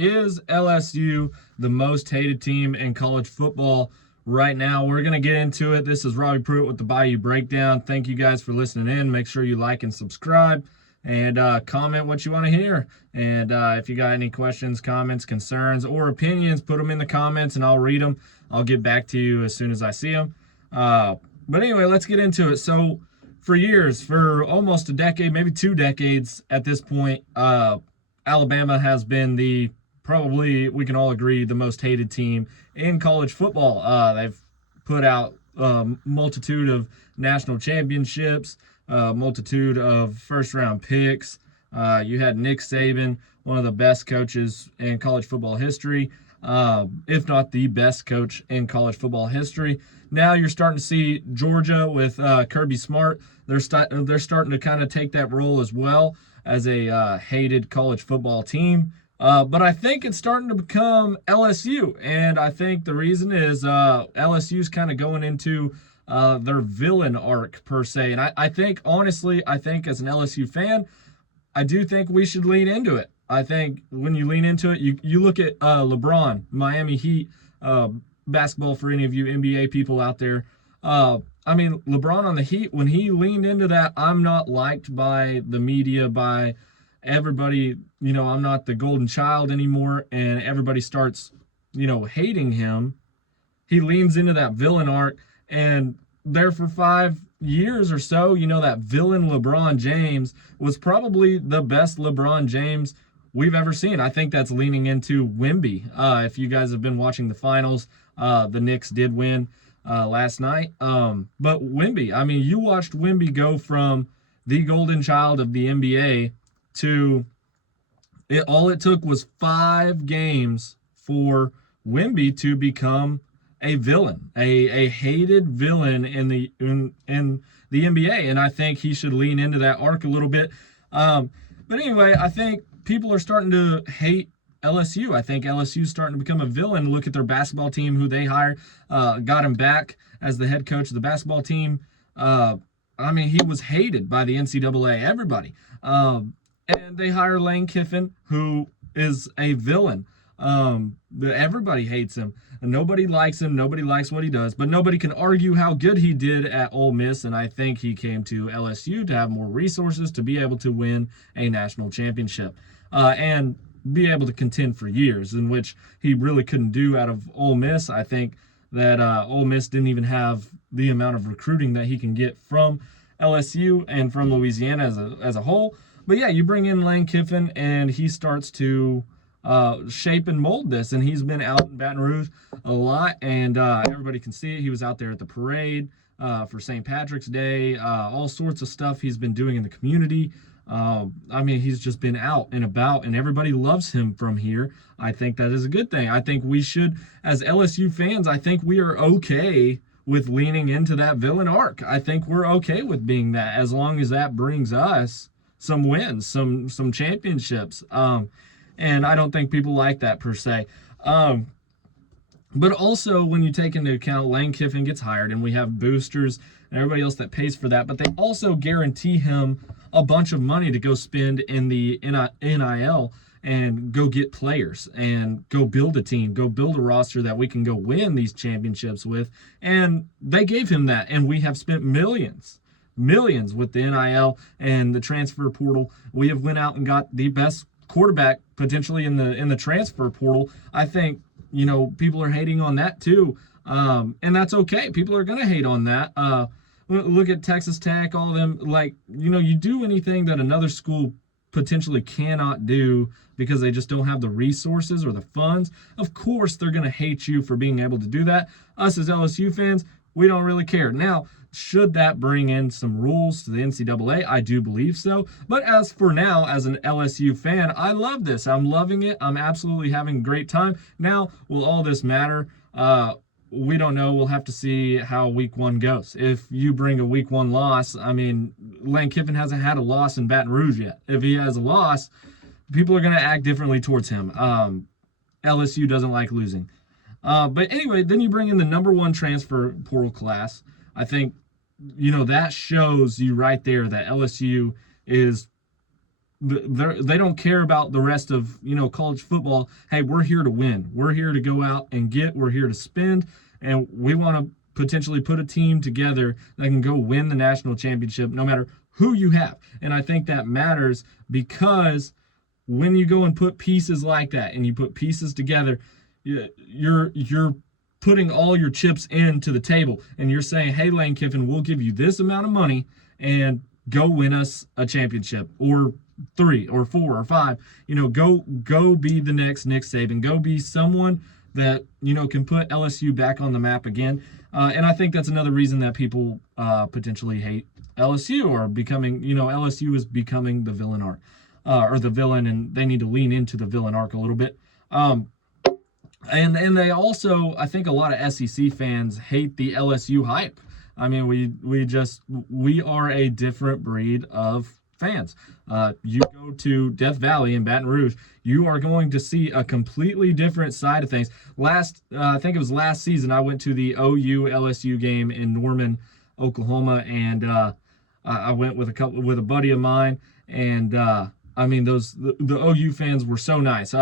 Is LSU the most hated team in college football right now? We're going to get into it. This is Robbie Pruitt with the Bayou Breakdown. Thank you guys for listening in. Make sure you like and subscribe and comment what you want to hear. And if you got any questions, comments, concerns, or opinions, put them in the comments and I'll read them. I'll get back to you as soon as I see them. But anyway, let's get into it. So for years, for almost a decade, maybe 2 decades at this point, Alabama has been probably, we can all agree, the most hated team in college football. They've put out a multitude of national championships, a multitude of first-round picks. You had Nick Saban, one of the best coaches in college football history, if not the best coach in college football history. Now you're starting to see Georgia with Kirby Smart. They're starting to kind of take that role as well as a hated college football team. But I think it's starting to become LSU, and I think the reason is LSU's kind of going into their villain arc, per se. And I think, honestly, as an LSU fan, I do think we should lean into it. I think when you lean into it, you look at LeBron, Miami Heat, basketball for any of you NBA people out there. LeBron on the Heat, when he leaned into that, I'm not liked by the media, by everybody, I'm not the golden child anymore, and everybody starts, hating him. He leans into that villain arc, and there for 5 years or so, that villain LeBron James was probably the best LeBron James we've ever seen. I think that's leaning into Wemby. If you guys have been watching the finals, the Knicks did win last night. But Wemby, you watched Wemby go from the golden child of the NBA to all it took was 5 games for Wemby to become a villain, a hated villain in the NBA, and I think he should lean into that arc a little bit. But anyway, I think people are starting to hate LSU. I think LSU's starting to become a villain. Look at their basketball team, who they hired, got him back as the head coach of the basketball team. He was hated by the NCAA, everybody. And they hire Lane Kiffin, who is a villain. Everybody hates him, and nobody likes him. Nobody likes what he does, but nobody can argue how good he did at Ole Miss. And I think he came to LSU to have more resources to be able to win a national championship, and be able to contend for years, in which he really couldn't do out of Ole Miss. I think that Ole Miss didn't even have the amount of recruiting that he can get from LSU and from Louisiana as a whole. But yeah, you bring in Lane Kiffin, and he starts to shape and mold this. And he's been out in Baton Rouge a lot, and everybody can see it. He was out there at the parade for St. Patrick's Day, all sorts of stuff he's been doing in the community. He's just been out and about, and everybody loves him from here. I think that is a good thing. I think we should, as LSU fans, I think we are okay with leaning into that villain arc. I think we're okay with being that, as long as that brings us some wins, some championships. And I don't think people like that, per se. But also, when you take into account Lane Kiffin gets hired, and we have boosters and everybody else that pays for that, but they also guarantee him a bunch of money to go spend in the NIL and go get players and go build a team, go build a roster that we can go win these championships with. And they gave him that, and we have spent millions with the NIL and the transfer portal. We have went out and got the best quarterback potentially in the transfer portal. I think, people are hating on that too. And that's okay. People are going to hate on that. Look at Texas Tech, all of them. You do anything that another school potentially cannot do because they just don't have the resources or the funds, of course they're going to hate you for being able to do that. Us as LSU fans, we don't really care. Now, should that bring in some rules to the NCAA? I do believe so. But as for now, as an LSU fan, I love this. I'm loving it. I'm absolutely having a great time. Now, will all this matter? We don't know. We'll have to see how week 1 goes. If you bring a week 1 loss, Lane Kiffin hasn't had a loss in Baton Rouge yet. If he has a loss, people are going to act differently towards him. LSU doesn't like losing. But anyway, then you bring in the number 1 transfer portal class. I think, that shows you right there that LSU is they don't care about the rest of, college football. Hey, we're here to win. We're here to go out and get. We're here to spend, and we want to potentially put a team together that can go win the national championship no matter who you have. And I think that matters because when you go and put pieces like that and you put pieces together, you're putting all your chips into the table and you're saying, hey, Lane Kiffin, we'll give you this amount of money and go win us a championship or 3 or 4 or 5. Go be the next Nick Saban. Go be someone that, can put LSU back on the map again. And I think that's another reason that people potentially hate LSU or becoming, LSU is becoming the villain arc or the villain, and they need to lean into the villain arc a little bit. And they also, I think a lot of SEC fans hate the LSU hype. I mean, we are a different breed of fans. You go to Death Valley in Baton Rouge, you are going to see a completely different side of things. I think it was last season, I went to the OU LSU game in Norman, Oklahoma, and I went with a buddy of mine, and I mean, the OU fans were so nice.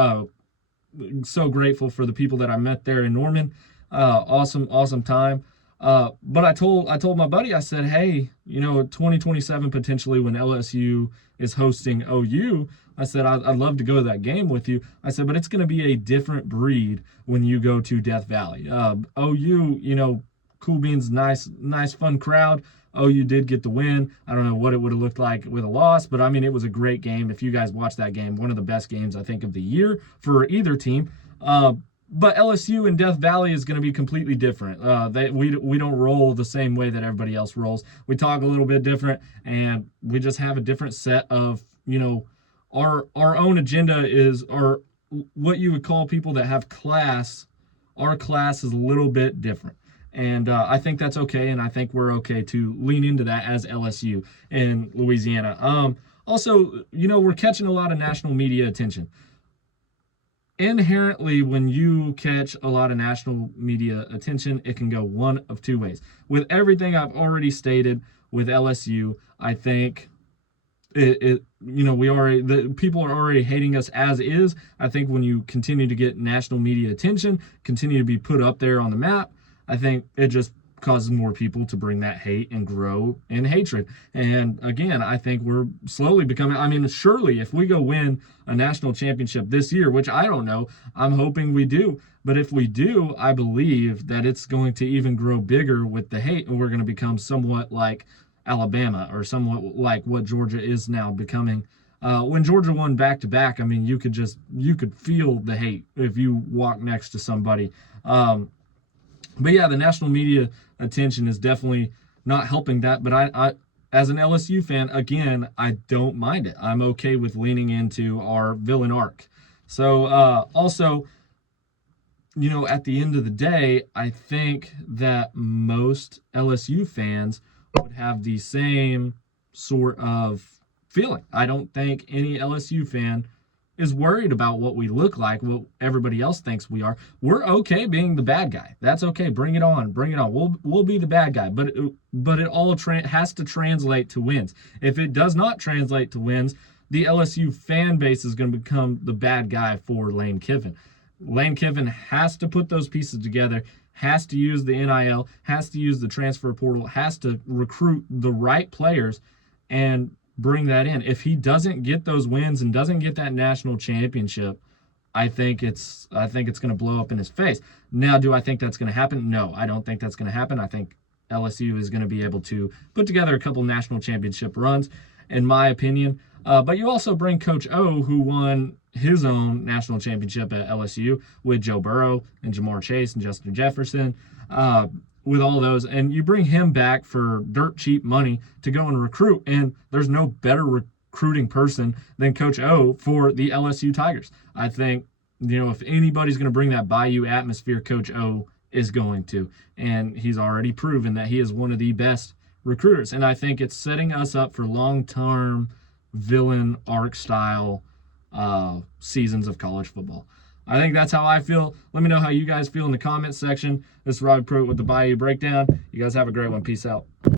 So grateful for the people that I met there in Norman. Awesome time. But I told my buddy, I said, hey, 2027 potentially when LSU is hosting OU, I said, I'd love to go to that game with you. I said, but it's going to be a different breed when you go to Death Valley. OU, cool beans, nice, fun crowd. OU did get the win. I don't know what it would have looked like with a loss, but I mean, it was a great game. If you guys watched that game, one of the best games, I think, of the year for either team. But LSU and Death Valley is going to be completely different. We don't roll the same way that everybody else rolls. We talk a little bit different, and we just have a different set of, our own agenda is, or what you would call people that have class. Our class is a little bit different. And I think that's okay, and I think we're okay to lean into that as LSU in Louisiana. Also, we're catching a lot of national media attention. Inherently, when you catch a lot of national media attention, it can go one of two ways. With everything I've already stated with LSU, I think the people are already hating us as is. I think when you continue to get national media attention, continue to be put up there on the map, I think it just causes more people to bring that hate and grow in hatred. And again, I think we're slowly becoming, surely if we go win a national championship this year, which I don't know, I'm hoping we do. But if we do, I believe that it's going to even grow bigger with the hate, and we're going to become somewhat like Alabama or somewhat like what Georgia is now becoming. When Georgia won back-to-back, I mean, you could feel the hate if you walk next to somebody. But yeah, the national media attention is definitely not helping that. But I as an LSU fan, again, I don't mind it. I'm okay with leaning into our villain arc. So also, at the end of the day, I think that most LSU fans would have the same sort of feeling. I don't think any LSU fan is worried about what we look like, what everybody else thinks we are. We're okay being the bad guy. That's okay. Bring it on. We'll be the bad guy. But it all has to translate to wins. If it does not translate to wins, the LSU fan base is going to become the bad guy for Lane Kiffin. Lane Kiffin has to put those pieces together, has to use the NIL, has to use the transfer portal, has to recruit the right players and bring that in. If he doesn't get those wins and doesn't get that national championship, I think it's going to blow up in his face. Now, do I think that's going to happen? No, I don't think that's going to happen. I think LSU is going to be able to put together a couple national championship runs, in my opinion. But you also bring Coach O, who won his own national championship at LSU with Joe Burrow and Jamar Chase and Justin Jefferson. With all those, and you bring him back for dirt cheap money to go and recruit, and there's no better recruiting person than Coach O for the LSU Tigers. I think, if anybody's going to bring that Bayou atmosphere, Coach O is going to, and he's already proven that he is one of the best recruiters, and I think it's setting us up for long-term villain arc style seasons of college football. I think that's how I feel. Let me know how you guys feel in the comments section. This is Robbie Pruitt with the Bayou Breakdown. You guys have a great one. Peace out.